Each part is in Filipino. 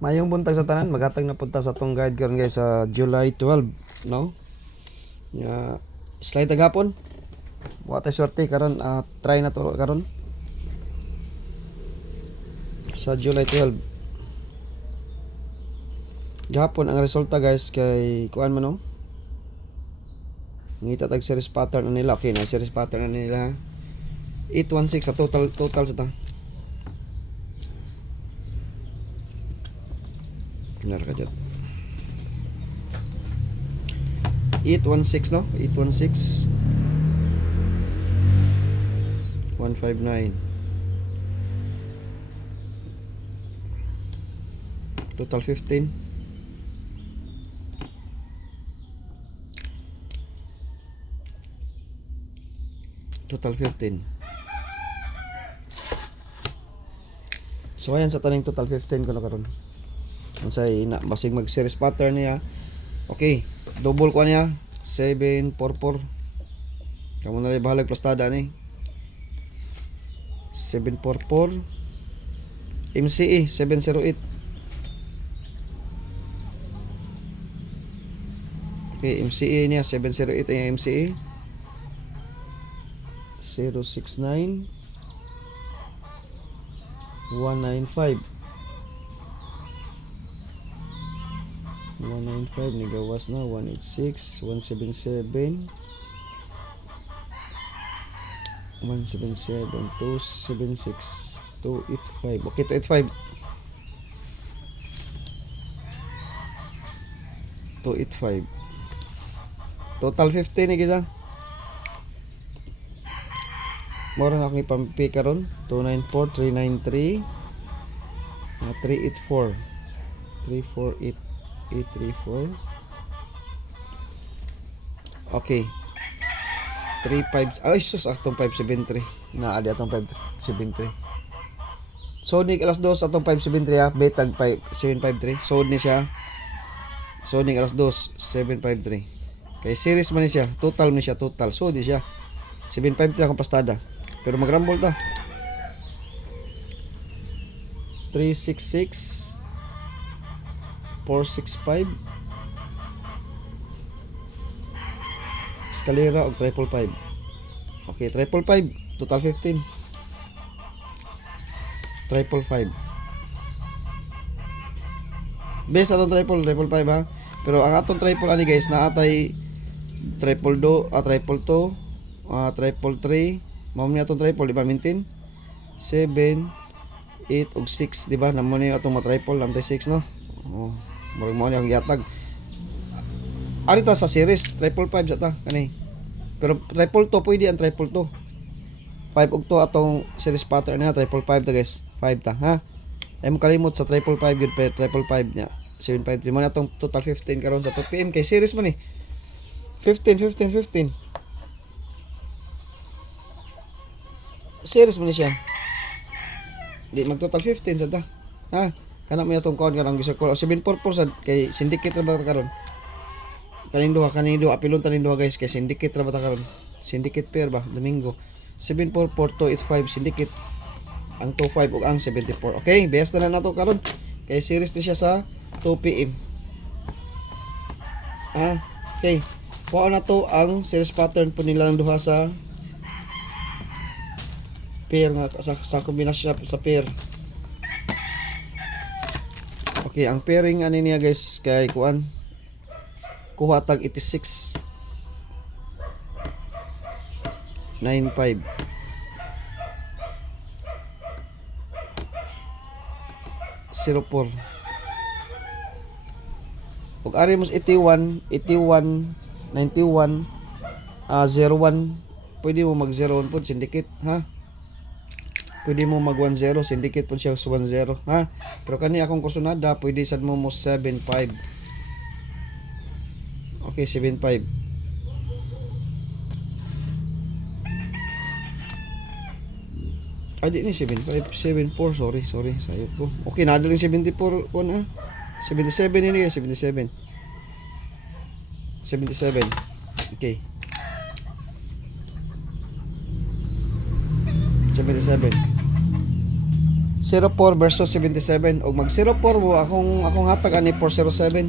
Mayong buntag sa tanan, maghatag na punta sa tong guide karon guys sa July 12, no? Ya, slide gapon. Wa tay swerte karon, try na to karon sa July 12. Gapon ang resulta guys kay kuan man no. Ngita tag series pattern na nila. Okay, na series pattern na nila. 816 sa total sa ta. Nar ka dyan. 816 no? 816 159 total 15 total 15. So ayan sa taning total 15 ko na karon. Unsay na basig mag series pattern niya. Okay, double ko niya 744. Kamo na bahalag plastada ni 744 MCE 708. Okay, MCE niya 708 ay MCE 069 195 195 nigawas na 186 177 177 276 285. Okay, 285 285 total 15 ni gisa. Mora na akong ipampi karon 294 393 384 348 834. Okay, 35 ay sus atong 573 na adi atong 573. So ni alas 2 atong 573 ha, betag 753. So ni siya. So ni alas 2 753. Kay series man ni siya, total ni siya total. So di siya 753 akong pastada. Pero magrambol ta. 366 465 eskalera og 555. Okay, 555 total 15. 555 best atong 555 ha. Pero ang atong triple ani guys naatay 222 222 333 mao ni atong triple di ba maintain 7 8 ug 6 di ba namo ni atong ma-triple namtay 6 no. Oh, murag mo ni ang yatag. Ari ta sa series 555 sa ta kani. Pero triple 2 pwede ang triple 2. 5 ug 2 atong series pattern na 555 ta guys. 5 ta ha. Ay mo kalimot sa 555 gyud pa 555 nya 753 mo na atong total 15 karon sa 2 PM kay series man ni 15 series mo ni siya. Di mag total 15 sa ta. Ha? Kana mo atong kuan kanang gisakol 744 sad kay syndicate ra ba karon. Kaning duha apilon taning duha guys kay syndicate ra ba ta karon. Syndicate pair ba Domingo. 744285 syndicate ang 25 ug ang 74. Okay, best na nato karon. Kay series ni siya sa 2 PM. Ah, okay. Kuha na to ang series pattern po nilang duha sa pair nga sa kombinasyon sa pair. Okay, ang pairing ani niya guys kay kuan kuha tag 86 95 04 ug ari mo 81 91 01 pwede mo mag 01 po syndicate ha. Pwede mo mag 10 syndicate po siya 10 ha. Pero kani akong kursunada pwede sad mo 75. Okay, 75. Ay di ni 75 74 sorry sayo ko. Okay, nadaling 74 po na. 77 ini guys 77. Okay. 77 04 versus 77. Og mag 04 mo akong hatag ani 407.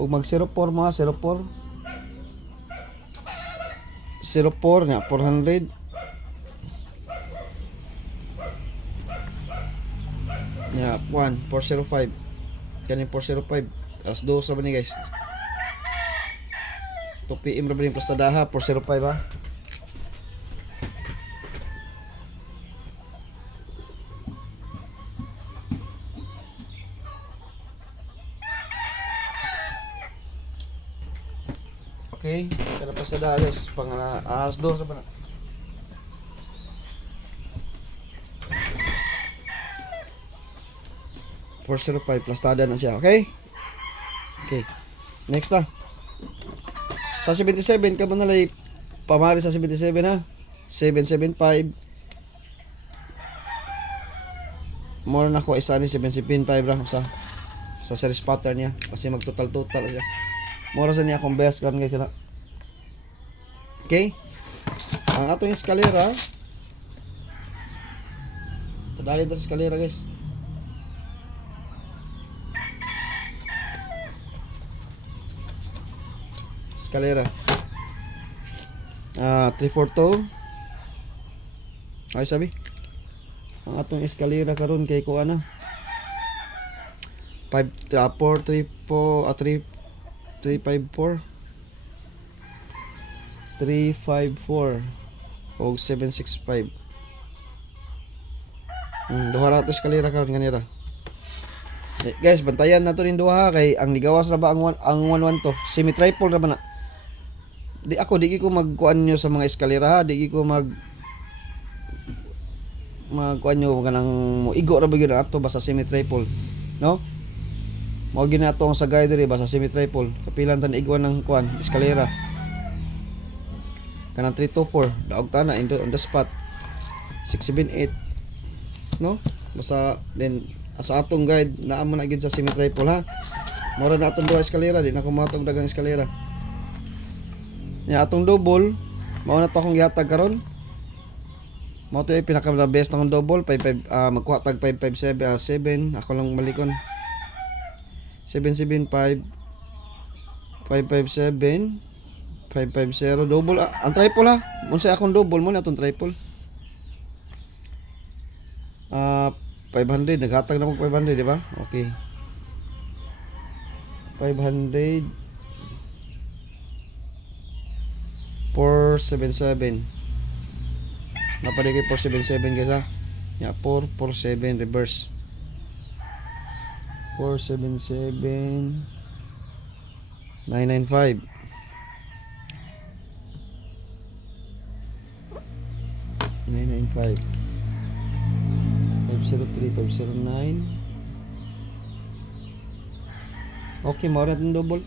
Og mag 04 mo ha, 04. 04 nga 400. Ya, 405. Kani 405. Alas 2 ra ba ni guys? 2 PM ra ba ni plastadaha 405 ha. Okay, kada plastadaha guys, pang alas 2 ra ba na? $405 plastada na siya, okay? Okay. Next na. Sa 77 ka mo nalay pamari sa 77 ha. 775. More na ko isa ni 775 ra sa series pattern niya kasi mag total siya. More sa niya akong best karon kay kana. Okay? Ang atong eskalera. Padayon ta sa eskalera guys. Eskalera. 342. Ay sabi. Ang atong eskalera karon kay ko ana. 354 o 765. Duha ra to eskalera karon kanira. Guys, bantayan nato nin duha kay ang ligawas ra ba ang 11 to. Semi triple ra ba na. Di ko magkuan nyo sa mga eskalera ha. Di ko magkuan nyo kanang igo ra ba gyud ato basta semi triple, no? Mao gyud nato ang sagay diri basta semi triple. Kapilan tan iguan ng kuan eskalera. Kanang 324 daog ta na on the spot. 678, no? Basta then sa atong guide naa mo na gyud sa semi triple ha. Mora na atong duha eskalera, di na ko matong dagang eskalera. Ya atong double mao na to akong gihatag karon. Mao to ay pinaka best na akong double 55 magkuha tag 557 7 ako lang malikon 775 557 550 double ang triple ha. Unsay akong double mo na atong triple 500 naghatag na mo 500 di ba? Okay. 500 477. Napaligay 477 guys ha. Yeah, 447 reverse. 477 995. 995 503 509. Okay, mo rin itong double.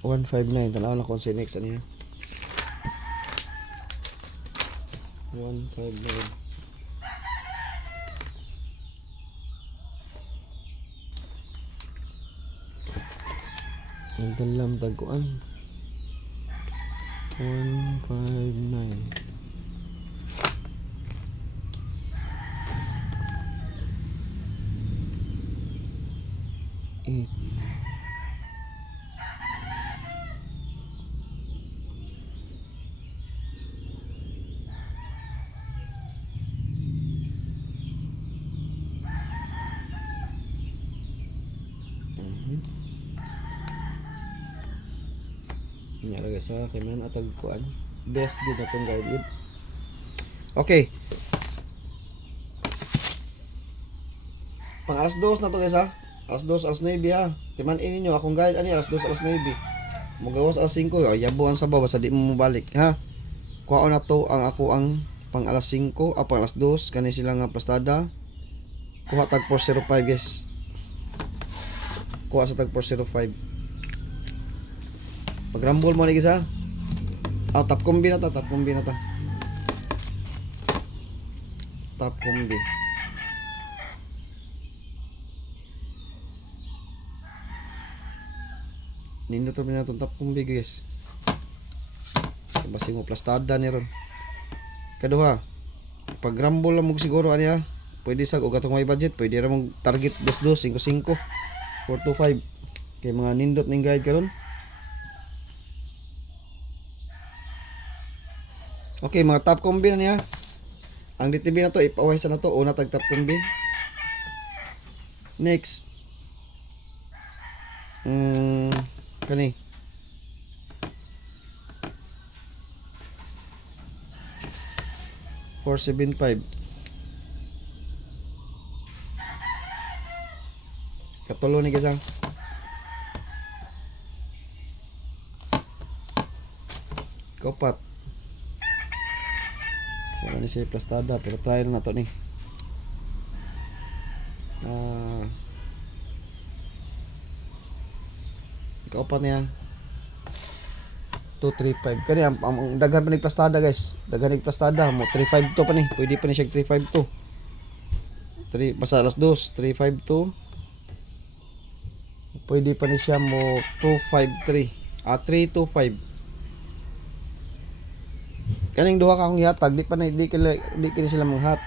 159. Tanaw na kung sa next ano yan. 159. Ang dalam taguan. 159. Nyara sa kay man atag kuan. Best gid atong guide. Okay. Pang alas 2 na to guys ha. Alas 2 alas 9 ha. Timan-in ninyo akong guide ani alas 2 alas 9. Mugawas alas 5 ay yabuan sa baba sa di mo mobalik ha. Kuhaon na to ang ako ang pang alas 5 pang alas 2 kani sila nga plastada. Kuha tag 405 guys. Kuha sa tag 405. Pag rumble mo na guys ha. Top combi na ta, top combi na ta. Top combi. Nindot rin na itong top kumbi guys. Basi mo plastada ni ron. Kaduha, pag rumble lang mo siguro aniya, pwede sa og atong may budget, pwede ra mong target 2-2, 5-5, 4-5. Kay mga nindot ning guide karon. Okay, mga top combi na niya. Ang DTB na to, ipaway sa na to, una tag top combi. Next. Kani. $475. Katulo ni kisang. Kapat. Wala ni siya plastada pero try na to ni. Kaupat niya 235 kani ang daghan pa ni plastada guys, daghan ni plastada mo 352 pa ni, pwede pa ni siya 352 3 basta alas 2 352, pwede pa ni siya mo 253 325. Kaning duha ka akong ihatag, di kini sila manghat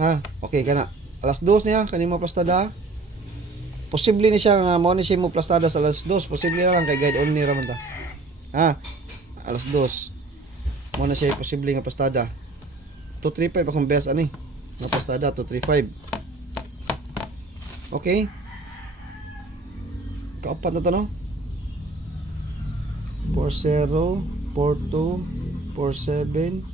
ha. Okay kana alas 2 niya kani mo plastada. Posible ni siya nga mao ni siya mo plastada sa alas 2, posible lang kay guide only ra man ta. Alas 2 mo na siya posible nga plastada. 235 akong best ani nga plastada 235. Okay, kaupat na to no, 40 42 47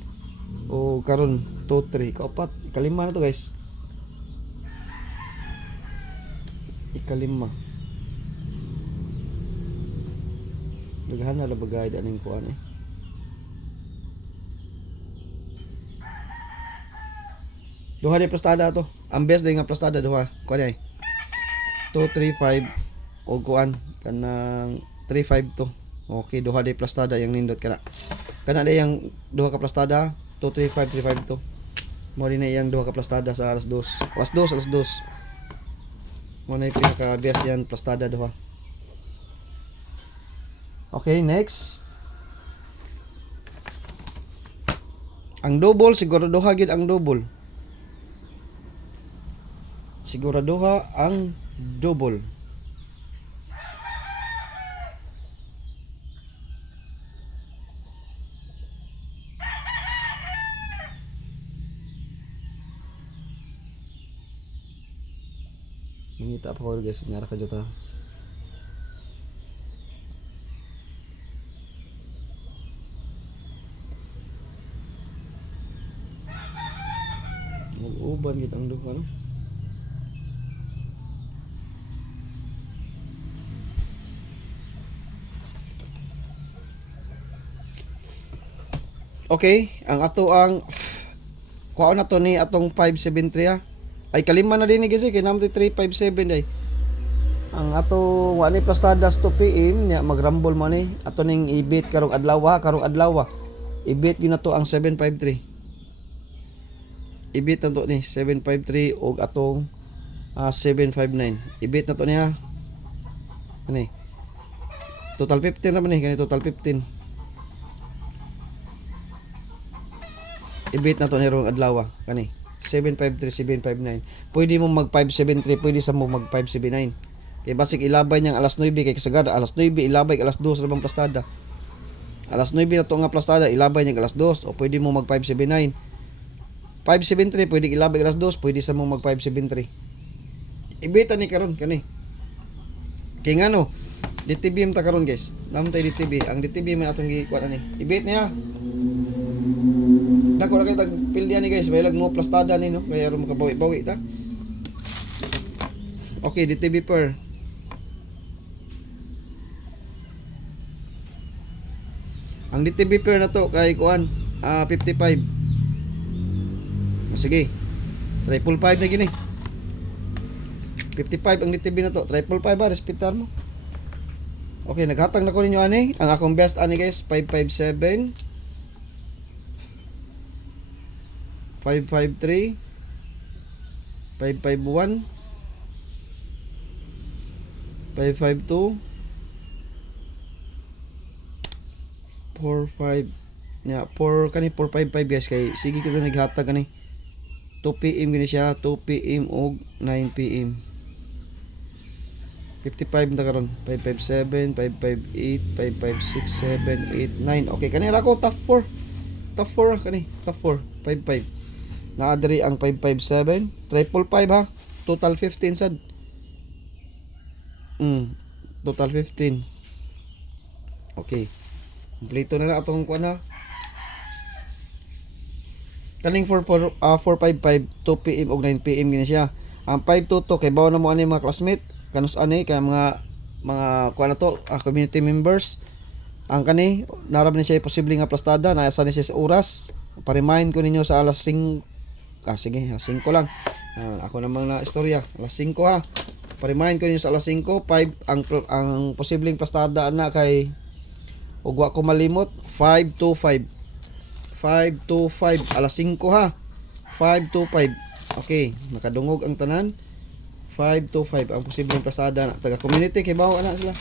o karon 23 kaupat, ikalima na to guys, ikalima. Daghan na labagay aning kuan eh. Duha di plastada to. Ang best day nga plastada duha. Kuan ay 235 o kuan kanang 352. Okay, duha di plastada yang nindot kana. Kana day yang duha ka plastada 235 352. Mo din yang duha ka plastada sa alas 2. Alas 2. Mo na pinaka best yan plastada duha. Okay, next. Ang double siguraduha gid ang double. Siguraduha ang double. Mangita pa ko guys, nyara ka jota. Mag-uban gid ang duha no. Okay, ang ato ang kuha na to ni atong 573 ha. Ay kalima na din ni kasi kay namti 357 day. Ang ato wa ni plastada 2 PM nya magrambol mo ni ato ning ibit karong adlaw karong adlaw. Ibit gyud na to ang 753. Ibit na to ni 753 og atong 759. Ibit na to niya. Ani. Total 15 naman ni kani total 15. Ibit na to ni rong adlaw kani 753 759. Pwede mo mag 573, pwede sa mo mag 579. Kay basic ilabay niyang alas 9 kay kasagada alas 9 ilabay alas 2 ra bang plastada. Alas 9 na to nga plastada ilabay niyang alas 2 o pwede mo mag 579. 573 pwede ilabay alas 2, pwede sa mo mag 573. Ibita ni karon kani. Kay ngano DTB ta karon guys. Namtay DTB. Ang DTB man atong gikuan ani. Ibit niya. Dako ra kay tag pildian ni guys, baylag mo plastada ni no, kaya ro makabawi-bawi ta. Okay, DTB per. Ang DTB per na to kay kuan 55. Sige. 555 na gini. 55 ang DTB na to. 555 ba respetar mo. Okay, naghatag na ko ninyo ani. Ang akong best ani guys 557 553 551 552 4-5 nya 4 kani 4-5-5 guys kay sige kita naghatag kani 2 PM gini siya 2 PM og 9 PM 55 na karon 557 558 556 7 8 9 okay kani ra ko top 4 kani top 4 55 naadri ang 557 triple 5 ha total 15 sad total 15 okay kompleto na atong kuan na kaning 455 2 PM og 9 PM gini siya ang 522 kay bawo na mo ani mga classmate kanus ani kay mga kuan na to community members ang kani narab ni siya posible nga plastada na asa ni siya sa oras pa-remind ko ninyo sa alas 5 sige alas 5 lang ako namang na istorya alas 5 ha pa-remind ko ninyo sa alas 5 5 ang posibleng plastada na kay ug wa ko malimot 525 alas 5 ha 525 okay nakadungog ang tanan 525 ang posibleng plasada na taga community kay bawo ana sila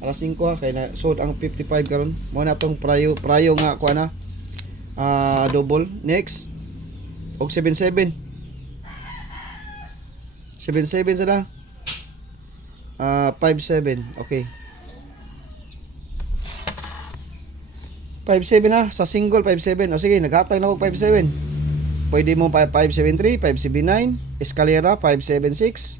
alas 5 ha kay na sod ang 55 karon mo na tong prayo nga ko ana double next og 77 sada 57 okay 57 ha sa single 57 o sige naghatag na ko 57 pwede mo 573 579 escalera 576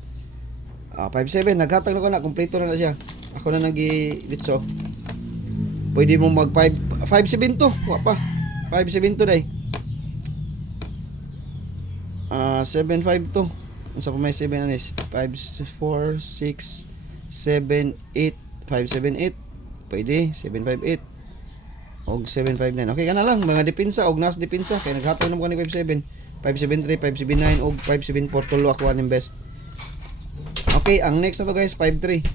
57 naghatag na ko na kompleto na siya ako na nagi-litso pwede mo mag 572 wa pa 572 dai 752 unsa pa may 7 anis 546 78 578 pwede 758 og 759 okay kana lang mga depensa og nas depensa kay naghatag namo kani 57 573 579 og 574 tulo ako aning best okay ang next na to guys 53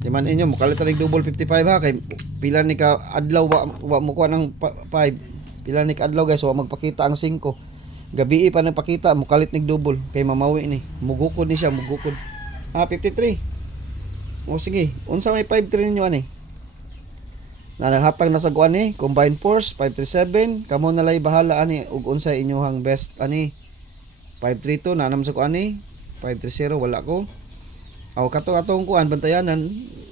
di man inyo mukalit rig double 55 ha kay pila ni ka adlaw wa mo kuha ng 5 pila ni ka adlaw guys wa magpakita ang 5 gabi pa nagpakita mukalit nig double kay mamawi ni mugukod ni siya 53 o sige unsa may 53 ninyo ani na naghatag na sa kuan ni combined force 537 kamo na lay bahala ani ug unsa inyohang best ani 532 nanam sa kuan ni 530 wala ko aw katong kuan bantayanan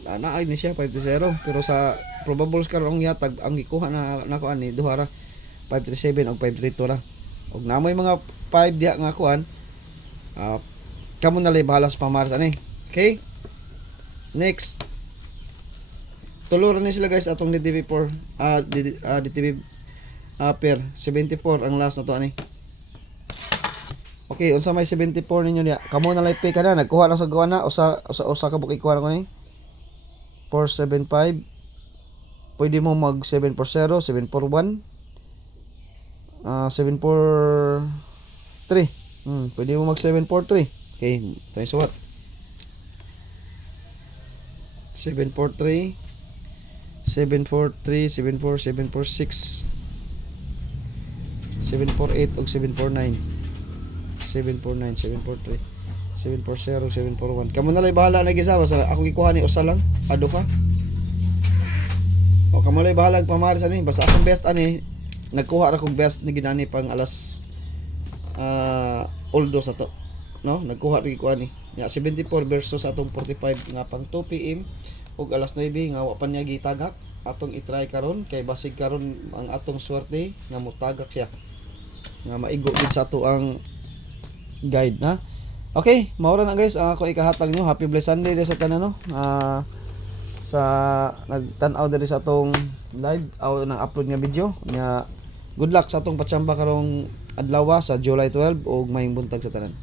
naay ni siya 530 pero sa probables karong yatag ang gikuha na kuan ni duha ra 537 ug 532 ra ug namoy mga 5 diha nga kuan kamo na lay bahala sa pamaras ani okay next tuloran ni sila guys atong DTV4 DTV per 74 ang last na to ani okay unsa may 74 ninyo niya kamo na lay pay ka na nagkuha na sa gawa na usa ka bukay kuha na ko ni 475 pwede mo mag 740 741 743 pwede mo mag 743 okay tayo suwat 743 743 74 746 748 og 749 749 743 740 741 kamo na lay bahala na gisa basta akong gikuha ni usa lang ado ka o kamo lay bahala pamaris ani basta akong best ani nagkuha ra kog best ni ginani pang alas oldo sa to no nagkuha ri ko ani ya 74 versus atong 45 nga pang 2 PM ug alas 9 nga wa pa niya gitagak atong i-try karon kay basig karon ang atong swerte nga motagak siya nga maigo gid sa ato ang guide na okay mao ra na guys ang ako ikahatag nyo happy blessed Sunday sa tanan no sa nagtan-aw diri sa atong live aw nang upload nga video nya good luck sa atong patsamba karong adlaw sa July 12 ug mayong buntag sa tanan.